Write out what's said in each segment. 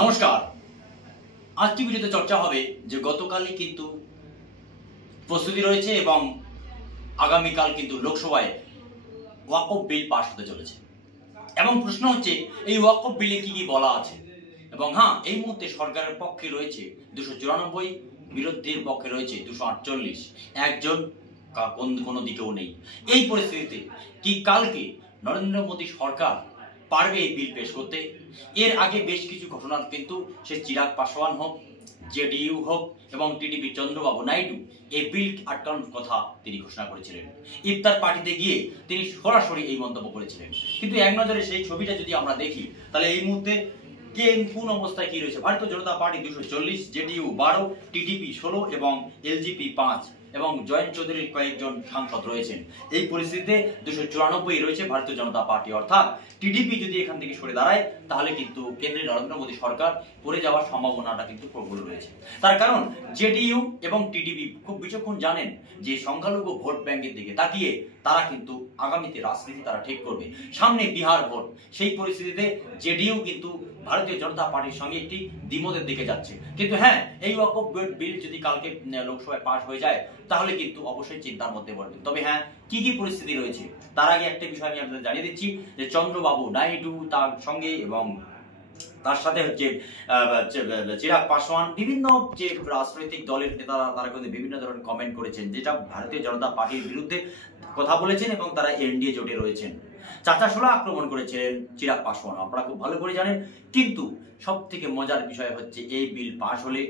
নমস্কার। আজকে ভিডিওতে চর্চা হবে যে গতকালই কিন্তু প্রস্তুতি রয়েছে এবং আগামীকাল কিন্তু লোকসভায় ওয়াকফ বিল পাস হতে চলেছে এবং প্রশ্ন হচ্ছে এই ওয়াকফ বিলে কি কি বলা আছে। এবং হ্যাঁ, এই মুহূর্তে সরকারের পক্ষে রয়েছে 294, বিরোধীর পক্ষে রয়েছে 248, একজন কোনো দিকেও নেই। এই পরিস্থিতিতে কি কালকে নরেন্দ্র মোদী সরকার পারবে এই বিল পেশ করতে? এর আগে বেশ কিছু ঘটনা কিন্তু সে চিরাগ পাসওয়ান হোক, জেডিইউ হোক এবং টিডিপি চন্দ্রবাবু নাইডু এই বিল আটকানোর কথা তিনি ঘোষণা করেছিলেন। ইফতার পার্টিতে গিয়ে তিনি সরাসরি এই মন্তব্য করেছিলেন। কিন্তু এক নজরে সেই ছবিটা যদি আমরা দেখি তাহলে এই মুহূর্তে কে কোন অবস্থায় কি রয়েছে। ভারতীয় জনতা পার্টি 240, জেডিইউ 12, টিডিপি 16 এবং এলজেপি 5 এবং জয়ন্ত চৌধুরীর কয়েকজন সাংসদ রয়েছেন। এই পরিস্থিতিতে 294 রয়েছে ভারতীয় জনতা পার্টি, অর্থাৎ টিডিপি যদি এখান থেকে সরে দাঁড়ায় তাহলে কিন্তু কেন্দ্রে নরেন্দ্র মোদী সরকার পড়ে যাওয়ার সম্ভাবনাটা কিন্তু প্রবল রয়েছে। তার কারণ জেডিইউ এবং টিডিপি খুব বিচক্ষণ জানেন যে সংখ্যালঘু ভোট ব্যাংকের দিকে তাকিয়ে তারা কিন্তু আগামীতে রাজনীতি তারা ঠিক করবে। সামনে বিহার ভোট, সেই পরিস্থিতিতে জেডিইউ কিন্তু ভারতীয় জনতা পার্টির সঙ্গে একটি দ্বিমতের দিকে যাচ্ছে। কিন্তু হ্যাঁ, এই ওয়াকফ বিল যদি কালকে লোকসভায় পাস হয়ে যায় তাহলে কিন্তু অবশ্যই চিন্তার মধ্যে পড়বে। তবে হ্যাঁ, কি কি পরিস্থিতি রয়েছে তার আগে একটা বিষয় আমি আপনাদের জানিয়ে দিচ্ছি যে চন্দ্রবাবু নাইডু তার সঙ্গে এবং তার সাথে হচ্ছে চিরাগ পাসওয়ান, বিভিন্ন যে রাজনৈতিক দলের নেতারা তারা কিন্তু বিভিন্ন ধরনের কমেন্ট করেছেন, যেটা ভারতীয় জনতা পার্টির বিরুদ্ধে কথা বলেছেন এবং তারা এনডিএ জোটে রয়েছেন। চাচাশোলা আক্রমণ করেছিলেন চিরাগ পাসওয়ান, আপনারা খুব ভালো করে জানেন। কিন্তু সব থেকে মজার বিষয় হচ্ছে এই বিল পাস হলে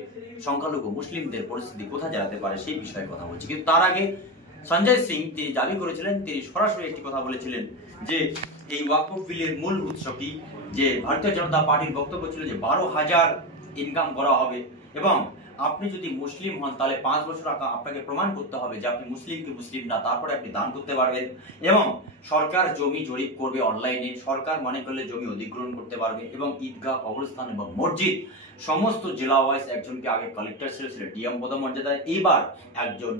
সংখ্যালঘু মুসলিমদের পরিস্থিতি কোথায় দাঁড়াতে পারে সেই বিষয়ে কথা বলছি। কিন্তু তার আগে সঞ্জয় সিং তিনি দাবি করেছিলেন, তিনি সরাসরি একটি কথা বলেছিলেন যে এই ওয়াকফ বিলের মূল উৎস কি, যে ভারতীয় জনতা পার্টির বক্তব্য ছিল যে 12,000 ইনকাম করা হবে এবং আপনি যদি মুসলিম হন তাহলে 5 বছর আপনাকে প্রমাণ করতে হবে যে আপনি মুসলিম কি মুসলিম না, তারপরে আপনি দান করতে পারবেন। এবং সরকার জমি জরিপ করবে অনলাইনে, সরকার মনে করলে জমি অধিগ্রহণ করতে পারবে এবং ঈদগাহ, কবরস্থান এবং মসজিদ সমস্ত জেলা ওয়াইজ একজনকে আগে কালেক্টর ছিল ডিএম পদমর্যাদায়, এবার একজন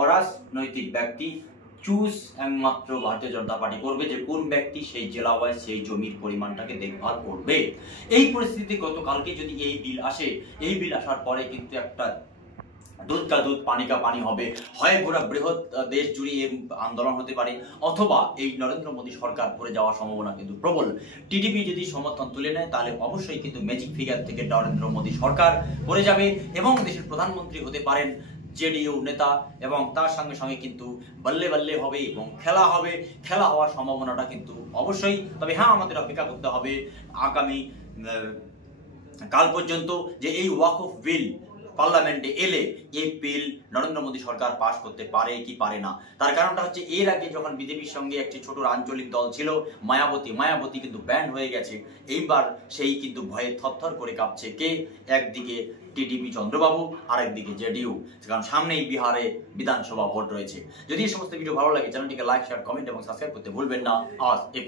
অরাজনৈতিক ব্যক্তি চুজ একমাত্র ভারতীয় জনতা পার্টি করবে যে কোন ব্যক্তি সেই জেলা ওয়াইজ সেই জমির পরিমাণটাকে দেখভাল করবে। এই পরিস্থিতি গতকালকে যদি এই বিল আসে, এই বিল আসার পরে কিন্তু একটা দুধ কা দুধ পানি কা পানি হবে। হয় গোটা বৃহৎ দেশ জুড়ে আন্দোলন হতে পারে, অথবা এই নরেন্দ্র মোদী সরকার পড়ে যাওয়ার সম্ভাবনা কিন্তু প্রবল। টিডিপি যদি সমর্থন তুলে নেয় তাহলে অবশ্যই কিন্তু ম্যাজিক ফিগার থেকে নরেন্দ্র মোদী সরকার পড়ে যাবে এবং দেশের প্রধানমন্ত্রী হতে পারেন জেডিইউ নেতা এবং তার সঙ্গে সঙ্গে কিন্তু বল্লে বল্লে হবে এবং খেলা হওয়ার সম্ভাবনাটা কিন্তু অবশ্যই। তবে হ্যাঁ, আমাদের অপেক্ষা করতে হবে আগামী কাল পর্যন্ত যে এই ওয়াকফ বিল পার্লামেন্টে এলে এই বিল নরেন্দ্র মোদী সরকার পাশ করতে পারে কি পারে না। তার কারণটা হচ্ছে এর আগে যখন বিজেপির সঙ্গে একটি ছোট আঞ্চলিক দল ছিল মায়াবতী কিন্তু ব্যান্ড হয়ে গেছে। এইবার সেই কিন্তু ভয়ে থরথর করে কাঁপছে কে, একদিকে টিডিপি চন্দ্রবাবু আর একদিকে জেডিইউ, কারণ সামনেই বিহারে বিধানসভা ভোট রয়েছে। যদি এই সমস্ত ভিডিও ভালো লাগে চ্যানেলটিকে লাইক, শেয়ার, কমেন্ট এবং সাবস্ক্রাইব করতে ভুলবেন না। আজ এই